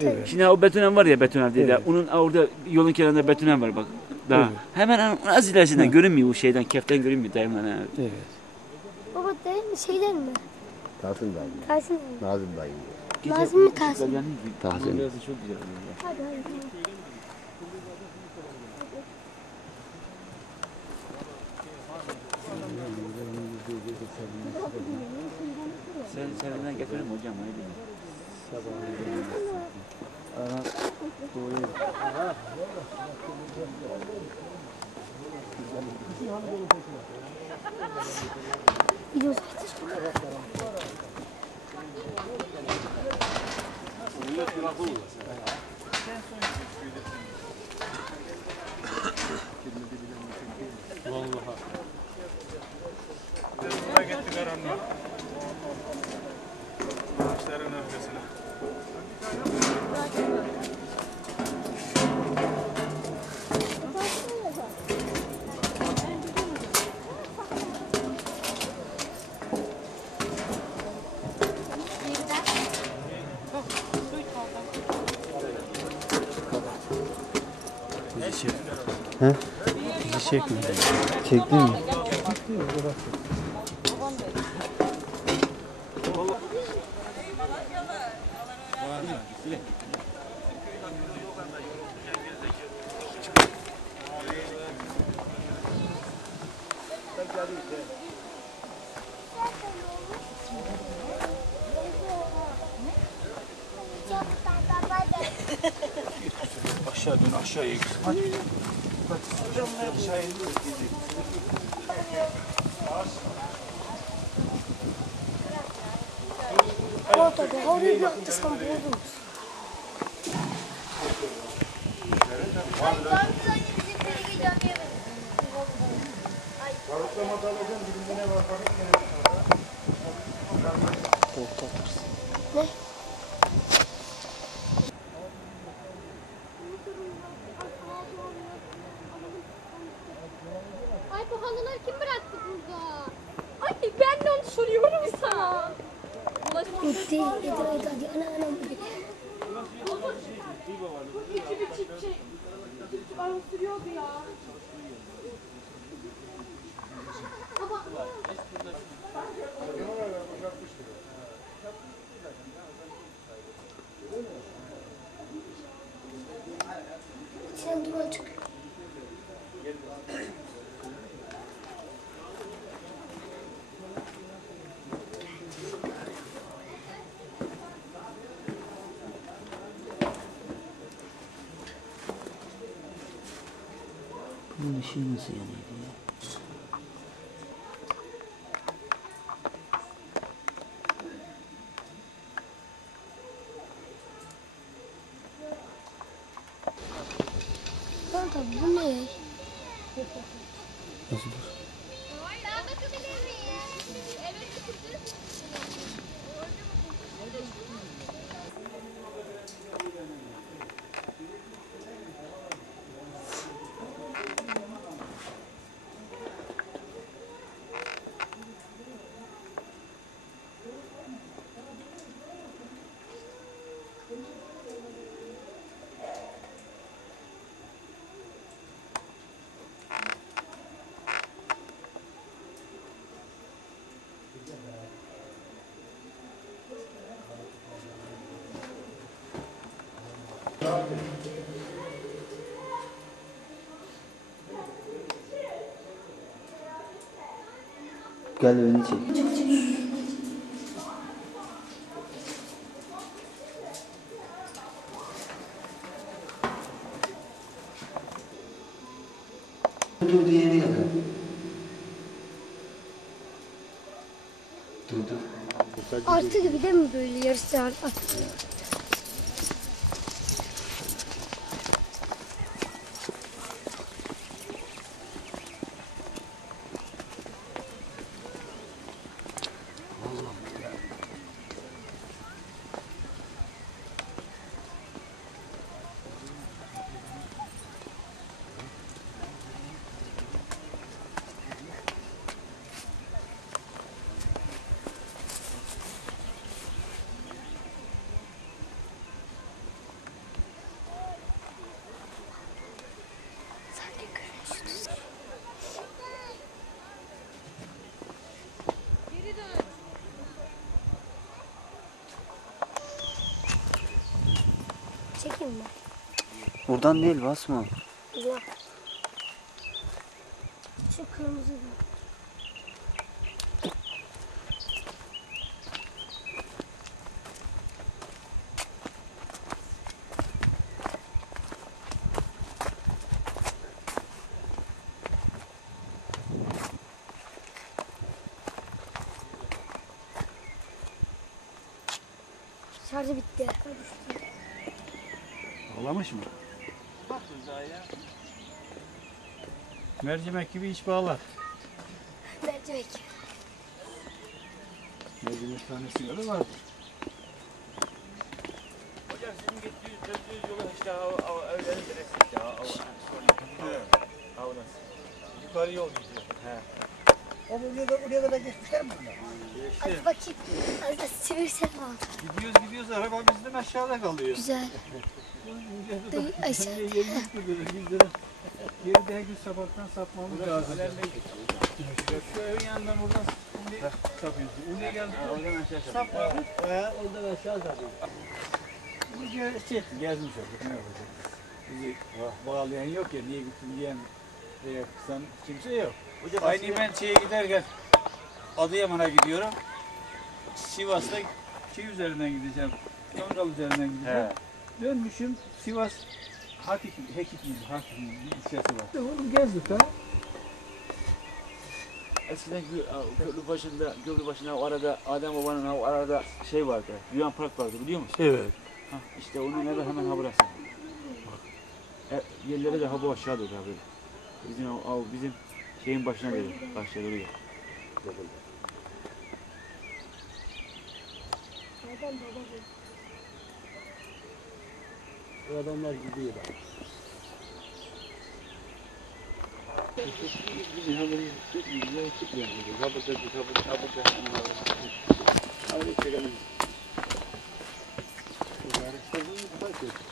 tabii. Şimdi o betonen var ya betonen diye. Evet. Onun orada yolun kenarında betonen var bak. Daha. Evet. Hemen az ilerisinden görünmüyor o şeyden. Keften görünmüyor daima. Ha. Evet. Baba mi? Şeyden mi? Tahsin dayı. Tahsin mi? Nazım dayı. Gece Lazım mı Tahsin? Tahsin. Burası çok güzel oluyor. Hadi hadi. Sen senden getirelim hocam. Öyle Wieso sagt sich das? Video Bizi çekme. Çektin mi? Aşağı dön aşağıya. Orada da oraya bir atlasam buldum. Ay bu halıları kim bıraktı burada? Ay ben de onu soruyorum sana. Gitti. Yedi hadi hadi. Ana ana. Küçük bir çiftçi. Ay sürüyordu ya. Bunun ışığı nasıl yanıyor ya? Kanka bu ne? ben bakabilir miyim? Evet Gel beni çek. Durduğu yere kadar. Durdu. Artı gibi değil mi böyle yarısı artı? Çekeyim mi? Buradan değil basma. Güzel. Şu kırmızı da. Şarjı bitti. Ağlamış mı? Mercimek gibi iç bağlar. Mercimek. Mercimek tanesi öyle var. Hocam sizin gittiğiniz döndüğünüz yolu işte evlerin diresi işte. Yukarı yol gidiyor. Az bakayım. Az da sivirsen var. Gidiyoruz gidiyoruz araba bizden aşağıda kalıyor. Güzel. Dur, aşağı. Yerimiz duruyor. Bizden geri de her gün sabahtan sapmamız lazım. Şu evin yanından oradan şimdi sapıyorsun. Oraya geldik. Oradan aşağı Sap abi. Oradan aşağı sapıyor. Bu şey, gezmiş olduk. Ne yapacak? Bizi bağlayan yok ya. Niye gittin diyen veya kısan kimse yok. Hocam Aynı ben şeye giderken Adıyaman'a gidiyorum. Sivas'ta şey üzerinden gideceğim. Kangal üzerinden gideceğim. He. Dönmüşüm Sivas Hakik, Hekik miydi? Hakik miydi? Bir ilçesi var. Onu gezdik ha. Eskiden köprü başında, köprü başında o arada Adem Baba'nın o arada şey vardı. Yuvan Park vardı biliyor musun? Evet. Hah, işte onun evi hemen ha burası. E, yerleri de ha bu aşağı doğru ha böyle. Bizim, o bizim şeyin başına geliyor. Karşıya doğru baba bu? Adamlar gidiyor bak. Bizim ha